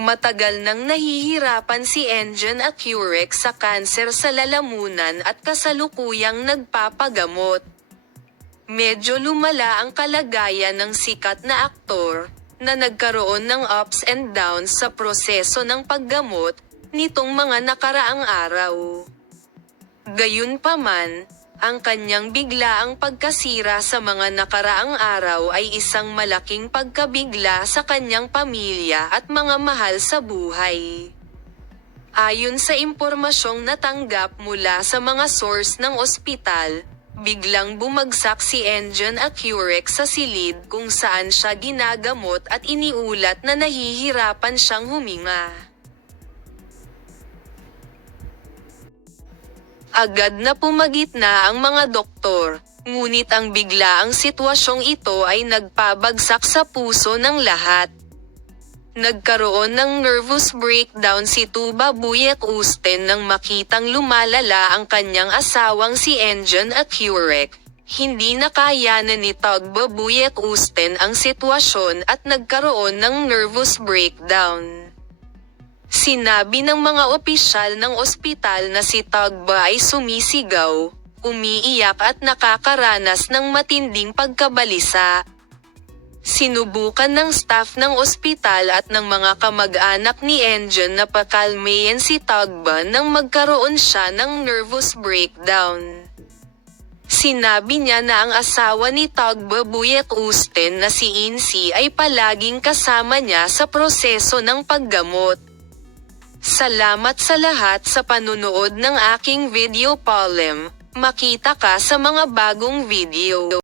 Matagal nang nahihirapan si Enjan Accurec sa kanser sa lalamunan at kasalukuyang nagpapagamot. Medyo lumala ang kalagayan ng sikat na aktor, na nagkaroon ng ups and downs sa proseso ng paggamot, nitong mga nakaraang araw. Gayunpaman, ang kanyang biglaang pagkasira sa mga nakaraang araw ay isang malaking pagkabigla sa kanyang pamilya at mga mahal sa buhay. Ayon sa impormasyong natanggap mula sa mga source ng ospital, biglang bumagsak si Enjan Accurec sa silid kung saan siya ginagamot at iniulat na nahihirapan siyang huminga. Agad na pumagitna ang mga doktor, ngunit ang biglaang sitwasyong ito ay nagpabagsak sa puso ng lahat. Nagkaroon ng nervous breakdown si Tuba Buyek Usten nang makitang lumalala ang kanyang asawang si Enjan Accurec. Hindi na kayanan ni Tugba Buyek Usten ang sitwasyon at nagkaroon ng nervous breakdown. Sinabi ng mga opisyal ng ospital na si Tugba ay sumisigaw, umiiyak at nakakaranas ng matinding pagkabalisa. Sinubukan ng staff ng ospital at ng mga kamag-anak ni Enjan na pakalmayan si Tugba nang magkaroon siya ng nervous breakdown. Sinabi niya na ang asawa ni Tugba Buyek Usten na si Insi ay palaging kasama niya sa proseso ng paggamot. Salamat sa lahat sa panunood ng aking video Polem. Makita ka sa mga bagong video.